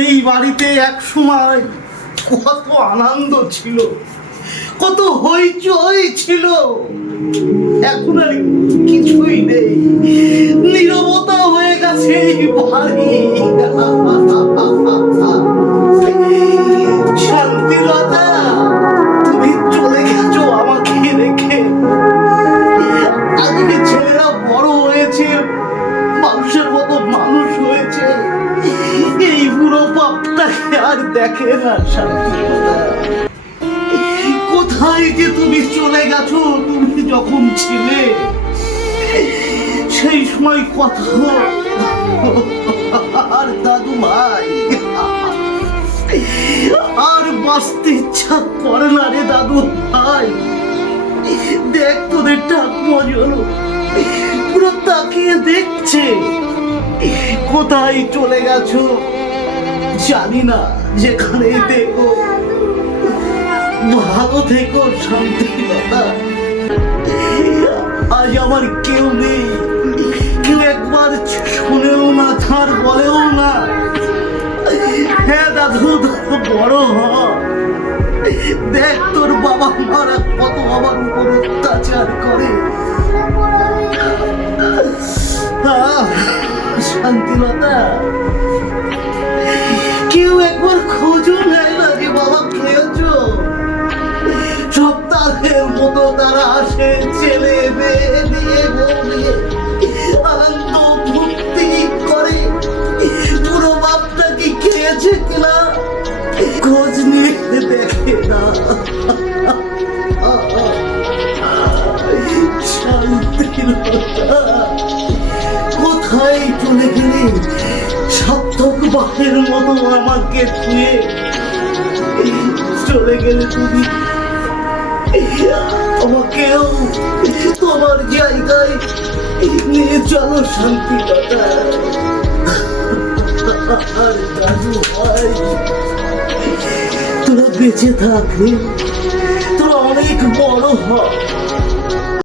এই বাড়িতে এক সময় কত আনন্দ ছিল, কত হইচই ছিল। এখন আর কিছুই নেই, নীরবতা হয়ে গেছে এই বাড়ি। শান্তিলতা, তুমি চলে গেছো আমাকে রেখে। আজকে ছেলেরা বড় হয়েছে, মানুষের মতো মানুষ হয়েছে, এই বুড়ো পাপটাকে আর দেখে না। শান্তিলতা, কোথায় যে তুমি চলে গেছো? তুমি যখন ছিলে সেই সময় কথা আর দাদু ভাই আর বাঁচতে ইচ্ছা করে না রে দাদু ভাই। দেখ তোদের ঠাকুমা যেন পুরো তাকিয়ে দেখছে। কোথায় চলে গেছো জানি না, যেখানে দেখো ভালো থেকো শান্তিলতা। আজ আমার কেউ নেই, কেউ একবার শুনেও না, ছাড় বলেও না। হ্যাঁ দাদু, বড় হ, দেখ তোর বাবা মারা কত আমার উপর অত্যাচার করে। শান্তিলতা, কেউ একবার খোঁজও নেয় না যে বাবা খেয়েছো। সপ্তাহের মতো তারা আসে, ছেলে মেয়ে নিয়ে বউ নিয়ে আনন্দ ফুর্তি করে। পুরো বাপটা কি খেয়েছে কিনা খোঁজ নিয়ে দেখে না। শান্তিলতা, কোথায় চলে গেলে? সার্থক বাপের মতো আমাকে ধুয়ে চলে গেলে তুমি। আমাকেও তোমার জায়গায় নিয়ে চলো শান্তিলতা। আর দাদু ভাই, তোরা বেঁচে থাকলে তোরা অনেক বড় হ।